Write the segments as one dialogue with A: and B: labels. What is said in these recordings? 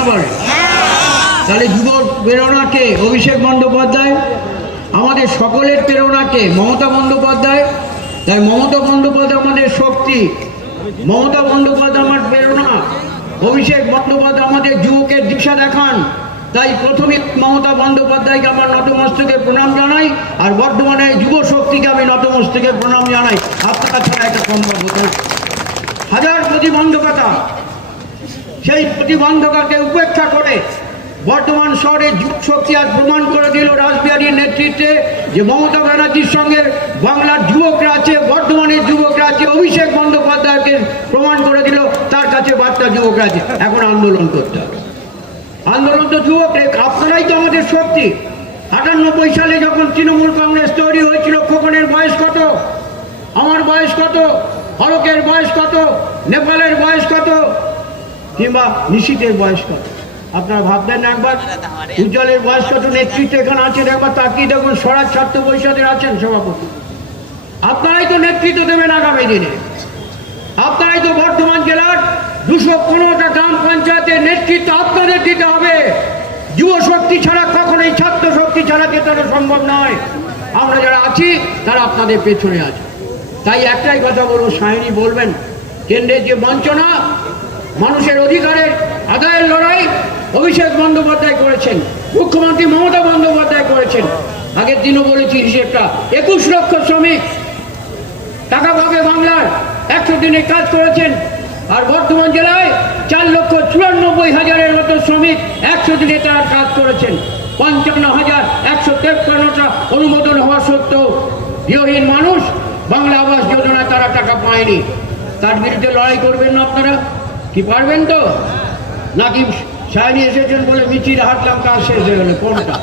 A: না বলে তাহলে যুব প্রেরণাকে অভিষেক বন্দ্যোপাধ্যায়, আমাদের সকলের প্রেরণাকে মমতা বন্দ্যোপাধ্যায়, তাই মমতা বন্দ্যোপাধ্যায় আমাদের শক্তি। মমতা বন্দ্যোপাধ্যায় আমার প্রেরণা। অভিষেক বন্দ্যোপাধ্যায় আমাদের যুবকের দিশা দেখান। তাই প্রথমে মমতা বন্দ্যোপাধ্যায়কে আমার নতমস্তকে প্রণাম জানাই, আর বর্তমানে যুব শক্তিকে আমি নতমস্তকে প্রণাম জানাই। আপনারা ছাড়া এটা সম্ভব হতো হাজার প্রতিবন্ধকতা। সেই প্রতিবন্ধকতাকে উপেক্ষা করে বর্তমান শহরে যুগ শক্তি আজ প্রমাণ করে দিল রাসবিহারীর নেতৃত্বে যে মমতা ব্যানার্জির সঙ্গে বাংলার যুবকরা আছে বর্তমানের যুবকরা আছে অভিষেক বন্দ্যোপাধ্যায়কে প্রমাণ করে দিল, তার কাছে বার্তা যুবকরা আছে এখন আন্দোলন করতে হবে। আন্দোলন তো যুবক আপনারাই তো আমাদের শক্তি। আটানব্বই সালে যখন তৃণমূল কংগ্রেস তৈরি হয়েছিল, খোকনের বয়স কত? আমার বয়স কত? হরকের বয়স কত? নেপালের বয়স কত? কিংবা নিশীতের বয়স কত আপনারা ভাববেন একবার, উজ্জ্বলের বয়স কত নেতৃত্ব এখানে আছেন, একবার তাকিয়ে দেখুন স্বরাজ ছাত্র পরিষদের আছেন সভাপতি। আপনারাই তো নেতৃত্ব দেবেন আগামী দিনে। আপনারাই তো বর্ধমান জেলার দুশো পনেরোটা গ্রাম পঞ্চায়েতের নেতৃত্ব আপনাদের দিতে হবে। যুব শক্তি ছাড়া কখনোই, ছাত্র শক্তি ছাড়া জেতানো সম্ভব নয়। আমরা যারা আছি, তারা আপনাদের পেছনে আছে। তাই একটাই কথা বলব, সায়নী বলবেন, কেন্দ্রের যে বঞ্চনা মানুষের অধিকারের আদায়ের লড়াই অভিষেক বন্দ্যোপাধ্যায় করেছেন, মুখ্যমন্ত্রী মমতা বন্দ্যোপাধ্যায় করেছেন। আগের দিনও বলেছি হিসেবটা একুশ লক্ষ শ্রমিক টাকা পাবে বাংলার, একশো দিনে কাজ করেছেন। আর বর্তমান জেলায় চার লক্ষ চুরানব্বই হাজারের মতো শ্রমিক একশো দিনে তারা কাজ করেছেন। পঞ্চান্ন হাজার একশো তেপ্পান্নটা অনুমোদন হওয়া সত্ত্বেও গৃহহীন মানুষ বাংলা আবাস যোজনায় তারা টাকা পায়নি। তার বিরুদ্ধে লড়াই করবেন না আপনারা? কি পারবেন তো? নাকি সায়নি এসেছেন বলে মিছিল হাঁটলাম কাজ শেষ হয়ে গেল, কোনটা?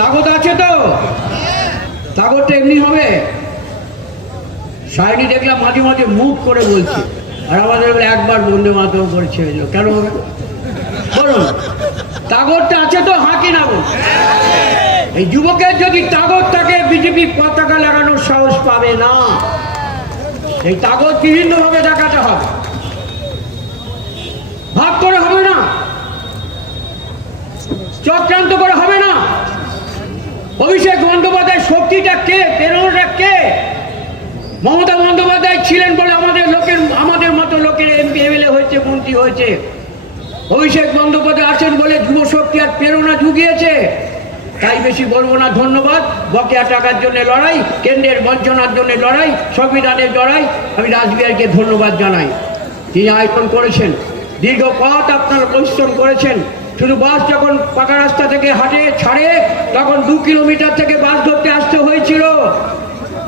A: তাগত আছে তো? তাগতটা এমনি হবে। সায়নি দেখলাম মাঝে মাঝে মুখ করে বলছে। আর আমাদের একবার বন্দে মাতরম করে ছেড়ে দিল। কেন হবে? বলুন তাগরটা আছে তো হাঁকি না বল এই যুবকের যদি তাগর থাকে, বিজেপি পতাকা লাগানোর সাহস পাবে না। এই তাগর বিভিন্নভাবে দেখাতে হবে? ভাগ করে হবে না। চক্রান্ত করে হবে না। অভিষেক বন্দ্যোপাধ্যায় শক্তিটা কে? প্রেরণাটা কে? মমতা বন্দ্যোপাধ্যায় ছিলেন বলে আমাদের লোকের, আমাদের মতো লোকের এমপি এমএলএ হয়েছে, মন্ত্রী হয়েছে। অভিষেক বন্দ্যোপাধ্যায় আছেন বলে যুব শক্তি আর প্রেরণা জুগিয়েছে। তাই বেশি বলব না, ধন্যবাদ। বকেয়া টাকার জন্য লড়াই, কেন্দ্রের বঞ্চনার জন্য লড়াই, সংবিধানের লড়াই। আমি রাজবিহারকে ধন্যবাদ জানাই। তিনি আয়োজন করেছেন। দীর্ঘ পথ আপনারা পরিশ্রম করেছেন। শুধু বাস যখন পাকা রাস্তা থেকে হাটে, ছাড়ে, তখন দু কিলোমিটার থেকে বাস ধরতে আসতে হয়েছিল।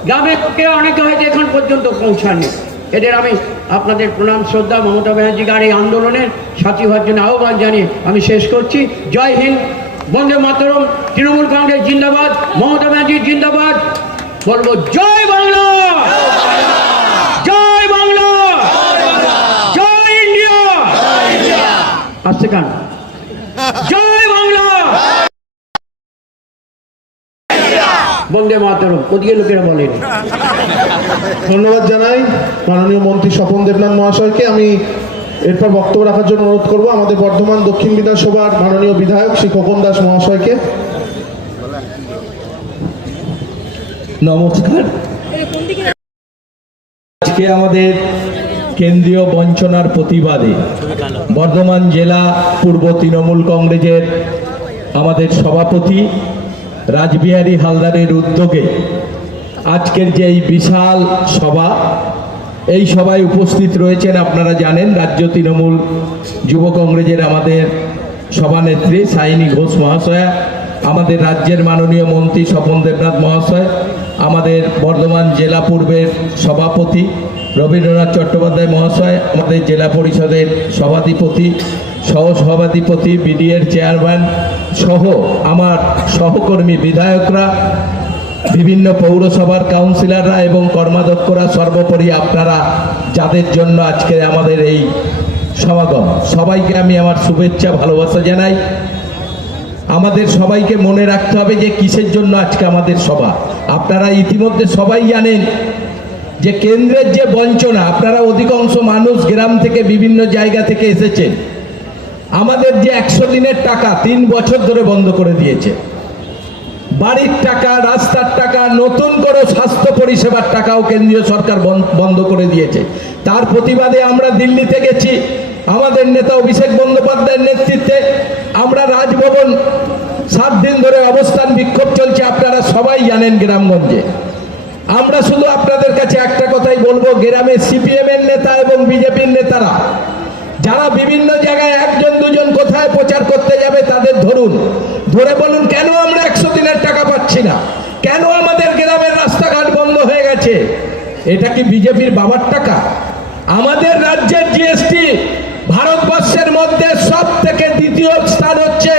A: গ্রামে থেকে অনেকে হয়তো এখন পর্যন্ত পৌঁছাননি। এদের আমি আপনাদের প্রণাম, শ্রদ্ধা, মমতা ব্যানার্জিকে আর এই আন্দোলনের সাথী হওয়ার জন্য আহ্বান জানিয়ে আমি শেষ করছি। জয় হিন্দ, বন্দে মাতরম, তৃণমূল কংগ্রেস জিন্দাবাদ, মমতা ব্যানার্জি জিন্দাবাদ। বলব জয় বাংলা জয় বাংলা জয় ইন্ডিয়া আসছে কান জয় বাংলা! বন্দে মাতরম ওদিকে লোকেরা বলেনি।
B: ধন্যবাদ জানাই মাননীয় মন্ত্রী স্বপন দেবনাথ মহাশয়কে। আমি এরপর বক্তব্য রাখার জন্য অনুরোধ করব আমাদের বর্ধমান দক্ষিণ বিধানসভার মাননীয় বিধায়ক শ্রী খোকন দাস মহাশয়কে।
C: নমস্কার। আজকে আমাদের কেন্দ্রীয় বঞ্চনার প্রতিবাদে বর্ধমান জেলা পূর্ব তৃণমূল কংগ্রেসের আমাদের সভাপতি রাজবিহারী হালদারের উদ্যোগে আজকের যে এই বিশাল সভা, এই সভায় উপস্থিত রয়েছেন আপনারা জানেন রাজ্য তৃণমূল যুব কংগ্রেসের আমাদের সভানেত্রী সাইনী ঘোষ মহাশয়া, আমাদের রাজ্যের মাননীয় মন্ত্রী স্বপন দেবনাথ মহাশয় আমাদের বর্ধমান জেলা পূর্বের সভাপতি রবীন্দ্রনাথ চট্টোপাধ্যায় মহাশয়, আমাদের জেলা পরিষদের সভাধিপতি সহ সভাধিপতি বিডিএর চেয়ারম্যান সহ আমার সহকর্মী বিধায়করা, বিভিন্ন পৌরসভার কাউন্সিলররা এবং কর্মাধ্যক্ষরা, সর্বোপরি আপনারা যাদের জন্য আজকে আমাদের এই সমাগম। সবাইকে আমি আমার শুভেচ্ছা, ভালোবাসা জানাই। আমাদের সবাইকে মনে রাখতে হবে যে কিসের জন্য আজকে আমাদের সভা। আপনারা ইতিমধ্যে সবাই জানেন যে কেন্দ্রের যে বঞ্চনা, আপনারা অধিকাংশ মানুষ গ্রাম থেকে বিভিন্ন জায়গা থেকে এসেছেন। আমাদের যে একশো দিনের টাকা তিন বছর ধরে বন্ধ করে দিয়েছে। বাড়ির টাকা, রাস্তার টাকা, নতুন করে স্বাস্থ্য পরিষেবার টাকাও কেন্দ্রীয় সরকার বন- বন্ধ করে দিয়েছে। তার প্রতিবাদে আমরা দিল্লিতে গেছি। আমাদের নেতা অভিষেক বন্দ্যোপাধ্যায়ের নেতৃত্বে আমরা রাজভবন সাত দিন ধরে অবস্থান বিক্ষোভ চলছে, আপনারা সবাই জানেন গ্রামগঞ্জে। আমরা শুধু আপনাদের কাছে একটা কথাই বলব গ্রামে সিপিএম এর নেতা এবং বিজেপির নেতারা, যারা বিভিন্ন জায়গায় একজন, দুজন কোথায় প্রচার করতে যাবে তাদের ধরুন। ধরে বলুন, কেন আমরা একশো দিনের টাকা পাচ্ছি না? কেন আমাদের গ্রামের রাস্তাঘাট বন্ধ হয়ে গেছে? এটা কি বিজেপির বাবার টাকা? আমাদের রাজ্যের জিএসটি ভারতবর্ষের মধ্যে সব থেকে দ্বিতীয় স্থান হচ্ছে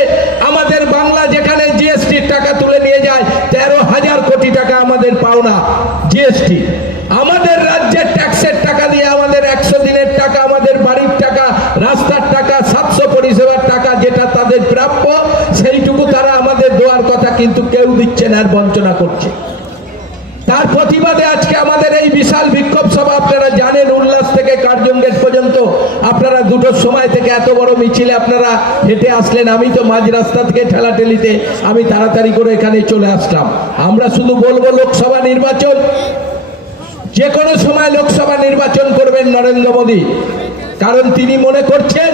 C: আমাদের বাংলা যেখানে জিএসটির টাকা তুলে নিয়ে যায়, তেরো হাজার কোটি টাকা আমাদের পাওনা জিএসটি। আমাদের রাজ্যের ট্যাক্সের টাকা দিয়ে আমাদের একশো দিনের টাকা, আমাদের বাড়ির টাকা, রাস্তার টাকা, সাতশো পরিষেবার টাকা যেটা তাদের প্রাপ্য, সেইটুকু তারা আমাদের দেওয়ার কথা কিন্তু কেউ দিচ্ছে না আর বঞ্চনা করছে। তার প্রতিবাদে আজকে আমাদের এই বিশাল বিক্ষোভ সভা, আপনারা জানেন উল্লাস থেকে কার্জন গেট পর্যন্ত আপনারা দুটোর সময় থেকে এত বড় মিছিলে আপনারা হেঁটে আসলেন, আমি তো মাঝ রাস্তা থেকে ঠেলাঠেলিতে আমি তাড়াতাড়ি করে এখানে চলে আসলাম। আমরা শুধু বলব লোকসভা নির্বাচন। যে কোনো সময় লোকসভা নির্বাচন করবেন নরেন্দ্র মোদী। কারণ তিনি মনে করছেন,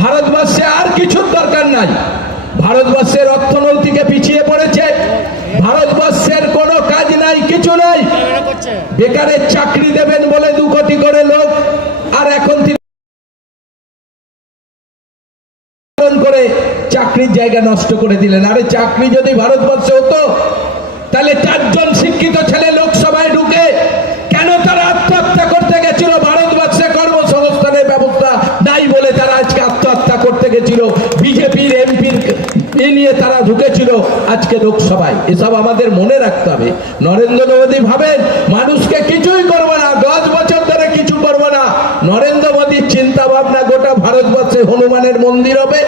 C: ভারতবর্ষে আর কিছুর দরকার নাই। ভারতবর্ষের অর্থনৈতিকে পিছিয়ে পড়েছে। ভারতবর্ষের কোনো কাজ নাই, কিছু নাই। বেকারের চাকরি দেবেন বলে দু কোটি করে লোক, আর এখন চাকরির জায়গা নষ্ট করে দিলেন। আরে চাকরি যদি ভারতবর্ষে হতো, তাহলে চারজন শিক্ষিত ছেলে লোকসভায় ঢুকে কেন তারা আত্মহত্যা করতে গেছিল? ভারতবর্ষে কর্মসংস্থানের ব্যবস্থা নাই বলে তারা আজকে আত্মহত্যা করতে গেছিল। বিজেপির, এমপির নিয়ে তারা ঢুকেছিল আজকে লোকসভায়। এসব আমাদের মনে রাখতে হবে। নরেন্দ্র মোদী ভাবেন, মানুষকে কিছুই করব না, দশ বছর ধরে কিছু করব না। নরেন্দ্র মোদীর চিন্তা ভাবনা গোটা ভারতবর্ষে হনুমানের মন্দির হবে।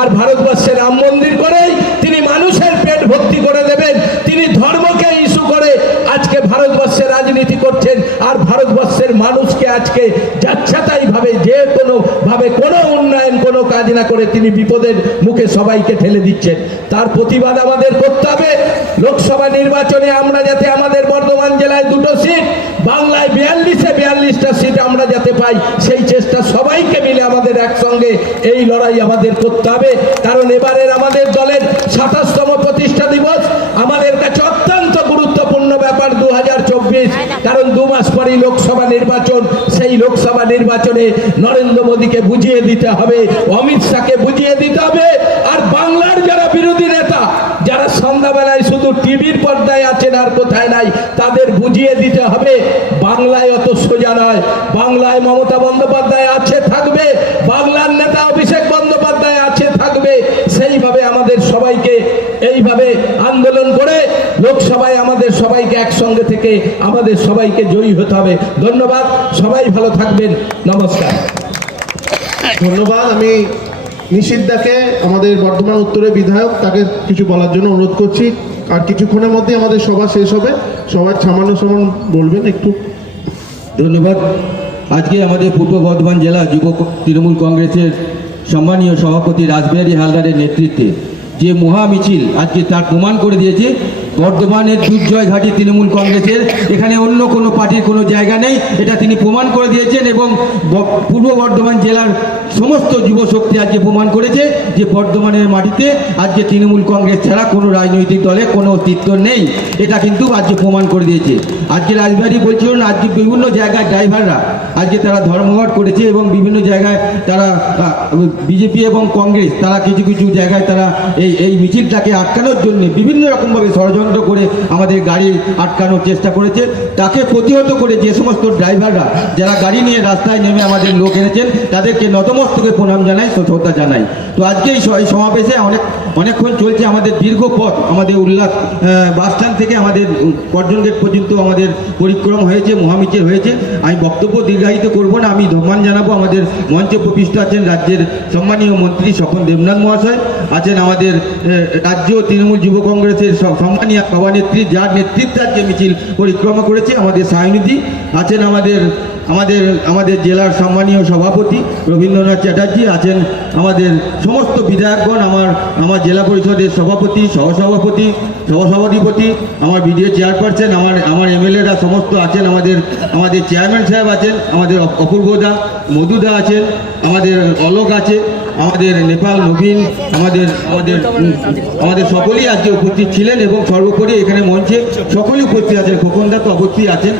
C: আর ভারতবর্ষে রাম মন্দির করেই তিনি মানুষের পেট ভর্তি করে দেবেন। তিনি ধর্মকে ইস্যু করে আজকে ভারতবর্ষে রাজনীতি করছেন আর ভারতবর্ষের মানুষকে আজকে যাচ্ছাতাই ভাবে যে কোনো ভাবে কোনো উন্নয়ন, কোনো কাজ না করে তিনি বিপদের মুখে সবাইকে ঠেলে দিচ্ছেন। তার প্রতিবাদ আমাদের করতে হবে। লোকসভা নির্বাচনে আমরা যাতে আমাদের বর্ধমান জেলায় দুটো সিট, বাংলায় বিয়াল্লিশে বিয়াল্লিশটা সিট আমরা যাতে পাই, সেই চেষ্টা আমাদের একসঙ্গে এই লড়াই আমাদের করতে হবে। কারণ এবারের আমাদের দলের সাতাশতম প্রতিষ্ঠা দিবস আমাদের কাছে অত্যন্ত গুরুত্বপূর্ণ ব্যাপার দু কারণ দু মাস পরেই লোকসভা নির্বাচন, সেই লোকসভা নির্বাচনে নরেন্দ্র মোদীকে বুঝিয়ে দিতে হবে, অমিত শাহকে বুঝিয়ে দিতে হবে। আর বাংলার যারা বিরোধী নেতা, যারা সন্ধ্যাবেলায় টিভির পর্দায় আছেন আর কোথায় নাই, তাদের বুঝিয়ে দিতে হবে, বাংলায় অত সোজা নয়। বাংলায় মমতা বন্দ্যোপাধ্যায় আছে, থাকবে। বাংলার নেতা অভিষেক বন্দ্যোপাধ্যায় আছে, থাকবে। সেইভাবে আমাদের সবাইকে এইভাবে আন্দোলন করে লোকসভায় আমাদের সবাইকে একসঙ্গে থেকে আমাদের সবাইকে জয়ী হতে হবে। ধন্যবাদ। সবাই ভালো থাকবেন। নমস্কার।
B: ধন্যবাদ। আমি নিষিদ্ধাকে আমাদের বর্ধমান উত্তরের বিধায়ক, তাকে কিছু বলার জন্য অনুরোধ করছি। আর কিছুক্ষণের মধ্যে আমাদের সভা শেষ হবে। সবার সামান্য সমান বলবেন একটু।
D: ধন্যবাদ। আজকে আমাদের পূর্ব বর্ধমান জেলা যুব তৃণমূল কংগ্রেসের সম্মানীয় সভাপতি রাসবিহারী হালদারের নেতৃত্বে যে মহা মিছিল আজকে তার প্রমাণ করে দিয়েছে, বর্ধমানের দুর্জয় ঘাটি তৃণমূল কংগ্রেসের। এখানে অন্য কোনো পার্টির কোনো জায়গা নেই, এটা তিনি প্রমাণ করে দিয়েছেন এবং পূর্ব বর্ধমান জেলার সমস্ত যুব শক্তি আজকে প্রমাণ করেছে যে বর্ধমানের মাটিতে আজকে তৃণমূল কংগ্রেস ছাড়া কোনো রাজনৈতিক দলে কোনো অস্তিত্ব নেই। এটা কিন্তু আজকে প্রমাণ করে দিয়েছে। আজকে রাজবাড়ি বলছিলেন আজকে বিভিন্ন জায়গায় ড্রাইভাররা আজকে তারা ধর্মঘট করেছে এবং বিভিন্ন জায়গায় তারা বিজেপি এবং কংগ্রেস তারা কিছু কিছু জায়গায় তারা এই এই মিছিলটাকে আটকানোর জন্য বিভিন্ন রকমভাবে ষড়যন্ত্র করে আমাদের গাড়ি আটকানোর চেষ্টা করেছে। তাকে প্রতিহত করে যে সমস্ত ড্রাইভাররা যারা গাড়ি নিয়ে রাস্তায় নেমে আমাদের লোক এনেছেন, তাদেরকে নতমস্তকে প্রণাম জানাই শ্রদ্ধা জানাই। তো আজকে এই সমাবেশে অনেক, অনেকক্ষণ চলছে আমাদের দীর্ঘ পথ। আমাদের উল্লাস বাসস্ট্যান্ড থেকে আমাদের কর্জন গেট পর্যন্ত আমাদের পরিক্রম হয়েছে মহামিচের হয়েছে। আমি বক্তব্য দীর্ঘায়িত করব না, আমি সম্মান জানাব। আমাদের মঞ্চে প্রতিষ্ঠা আছেন রাজ্যের সম্মানীয় মন্ত্রী স্বপন দেবনাথ মহাশয়। আছেন আমাদের রাজ্য তৃণমূল যুব কংগ্রেসের সম্মানীয় সভানেত্রী যার নেতৃত্বে আজকে মিছিল পরিক্রমা করেছে আমাদের সায়নিধি, আছেন আমাদের আমাদের আমাদের জেলার সম্মানীয় সভাপতি রবীন্দ্রনাথ চ্যাটার্জি, আছেন আমাদের সমস্ত বিধায়কগণ, আমার আমার জেলা পরিষদের সভাপতি, সহসভাপতি, সহসভাধিপতি, আমার বিডিও চেয়ারপারসন, আমার আমার এমএলএরা সমস্ত আছেন, আমাদের আমাদের চেয়ারম্যান সাহেব আছেন, আমাদের অপূর্বদা, মধুদা আছেন, আমাদের অলোক আছে আমাদের নেপাল নবীন আমাদের আমাদের আমাদের সকলেই আজকে উপস্থিত ছিলেন এবং সর্বোপরি এখানে মঞ্চে সকলেই উপস্থিত আছেন। খোকনদা তো অবশ্যই আছেন।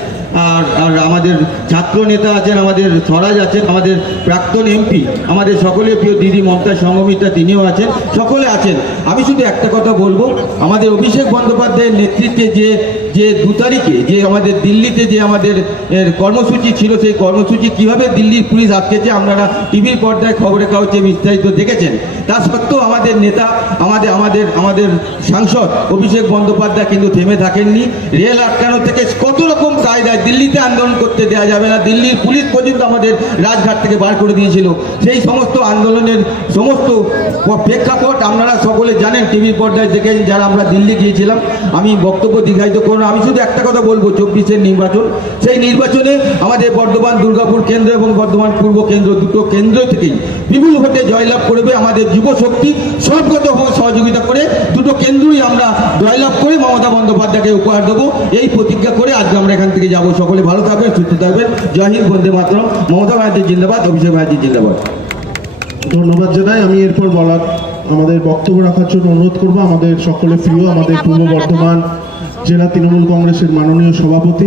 D: আর আর আমাদের ছাত্র নেতা আছেন, আমাদের স্বরাজ আছেন, আমাদের প্রাক্তন এমপি, আমাদের সকলের প্রিয় দিদি মমতা সঙ্গমিতা তিনিও আছেন, সকলে আছেন। আমি শুধু একটা কথা বলব, আমাদের অভিষেক বন্দ্যোপাধ্যায়ের নেতৃত্বে যে যে দু তারিখে যে আমাদের দিল্লিতে যে আমাদের কর্মসূচি ছিল, সেই কর্মসূচি কীভাবে দিল্লির পুলিশ আটকেছে আপনারা টিভির পর্দায় খবরের কাগজে বিস্তারিত দেখেছেন। তা সত্ত্বেও আমাদের নেতা, আমাদের আমাদের আমাদের সাংসদ অভিষেক বন্দ্যোপাধ্যায় কিন্তু থেমে থাকেননি। রেল আটকানো থেকে কত রকম কায়দায় দিল্লিতে আন্দোলন করতে দেওয়া যাবে না। দিল্লির পুলিশ পর্যন্ত আমাদের রাজঘাট থেকে বার করে দিয়েছিল। সেই সমস্ত আন্দোলনের সমস্ত প্রেক্ষাপট আপনারা সকলে জানেন টিভির পর্দায় দেখে যারা আমরা দিল্লি গিয়েছিলাম। আমি বক্তব্য দীর্ঘায়িত করুন আমি শুধু একটা কথা বলব, চব্বিশের নির্বাচন। সেই নির্বাচনে আমাদের বর্ধমান, দুর্গাপুর কেন্দ্র এবং বর্ধমান পূর্ব কেন্দ্র দুটো কেন্দ্র থেকেই বিপুল ভোটে জয়লাভ করবে আমাদের যুব শক্তি সর্বগতভাবে সহযোগিতা করে দুটো কেন্দ্রই আমরা জয়লাভ করে মমতা বন্দ্যোপাধ্যায়কে উপহার দেবো। এই প্রতিজ্ঞা করে আজকে আমরা এখান থেকে যাব। সকলে ভালো থাকবেন, সুস্থ থাকবেন। জয় হিন্দ, বন্দে মাত্র মমতা ব্যানার্জি জিন্দাবাদ, অভিষেক ব্যানার্জি জিন্দাবাদ।
B: ধন্যবাদ জানাই। আমি এরপর বলার, আমাদের বক্তব্য রাখার জন্য অনুরোধ করব। আমাদের সকলে প্রিয়, আমাদের পূর্ব বর্ধমান জেলা তৃণমূল কংগ্রেসের মাননীয় সভাপতি